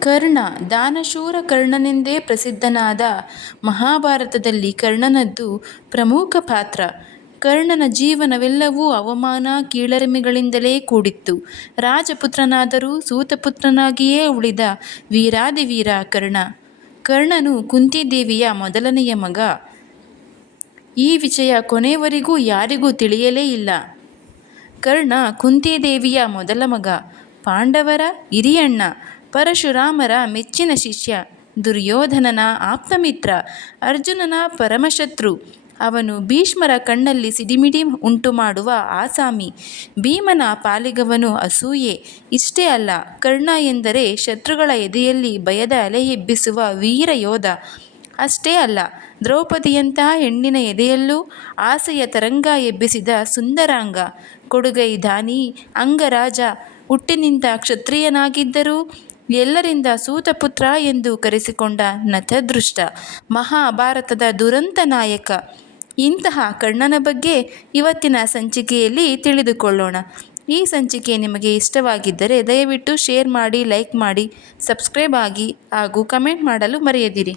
ಕರ್ಣ ದಾನಶೂರ ಕರ್ಣನೆಂದೇ ಪ್ರಸಿದ್ಧನಾದ ಮಹಾಭಾರತದಲ್ಲಿ ಕರ್ಣನದ್ದು ಪ್ರಮುಖ ಪಾತ್ರ. ಕರ್ಣನ ಜೀವನವೆಲ್ಲವೂ ಅವಮಾನ ಕೀಳರಿಮೆಗಳಿಂದಲೇ ಕೂಡಿತ್ತು. ರಾಜಪುತ್ರನಾದರೂ ಸೂತಪುತ್ರನಾಗಿಯೇ ಉಳಿದ ವೀರಾದಿವೀರ ಕರ್ಣ. ಕರ್ಣನು ಕುಂತಿದೇವಿಯ ಮೊದಲನೆಯ ಮಗ. ಈ ವಿಷಯ ಕೊನೆಯವರೆಗೂ ಯಾರಿಗೂ ತಿಳಿಯಲೇ ಇಲ್ಲ. ಕರ್ಣ ಕುಂತಿದೇವಿಯ ಮೊದಲ ಮಗ, ಪಾಂಡವರ ಹಿರಿಯಣ್ಣ, ಪರಶುರಾಮರ ಮೆಚ್ಚಿನ ಶಿಷ್ಯ, ದುರ್ಯೋಧನನ ಆಪ್ತಮಿತ್ರ, ಅರ್ಜುನನ ಪರಮಶತ್ರು. ಅವನು ಭೀಷ್ಮರ ಕಣ್ಣಲ್ಲಿ ಸಿಡಿಮಿಡಿ ಉಂಟುಮಾಡುವ ಆಸಾಮಿ, ಭೀಮನ ಪಾಲಿಗವನು ಅಸೂಯೆ. ಇಷ್ಟೇ ಅಲ್ಲ, ಕರ್ಣ ಎಂದರೆ ಶತ್ರುಗಳ ಎದೆಯಲ್ಲಿ ಭಯದ ಅಲೆ ಎಬ್ಬಿಸುವ ವೀರ ಯೋಧ. ಅಷ್ಟೇ ಅಲ್ಲ, ದ್ರೌಪದಿಯಂಥ ಹೆಣ್ಣಿನ ಎದೆಯಲ್ಲೂ ಆಸೆಯ ತರಂಗ ಎಬ್ಬಿಸಿದ ಸುಂದರಾಂಗ. ಕೊಡುಗೈ ದಾನಿ, ಅಂಗರಾಜ, ಹುಟ್ಟಿನಿಂದ ಕ್ಷತ್ರಿಯನಾಗಿದ್ದರೂ ಎಲ್ಲರಿಂದ ಸೂತಪುತ್ರ ಎಂದು ಕರೆಸಿಕೊಂಡ ನತದೃಷ್ಟ, ಮಹಾಭಾರತದ ದುರಂತ ನಾಯಕ. ಇಂತಹ ಕರ್ಣನ ಬಗ್ಗೆ ಇವತ್ತಿನ ಸಂಚಿಕೆಯಲ್ಲಿ ತಿಳಿದುಕೊಳ್ಳೋಣ. ಈ ಸಂಚಿಕೆ ನಿಮಗೆ ಇಷ್ಟವಾಗಿದ್ದರೆ ದಯವಿಟ್ಟು ಶೇರ್ ಮಾಡಿ, ಲೈಕ್ ಮಾಡಿ, ಸಬ್ಸ್ಕ್ರೈಬ್ ಆಗಿ ಹಾಗೂ ಕಮೆಂಟ್ ಮಾಡಲು ಮರೆಯದಿರಿ.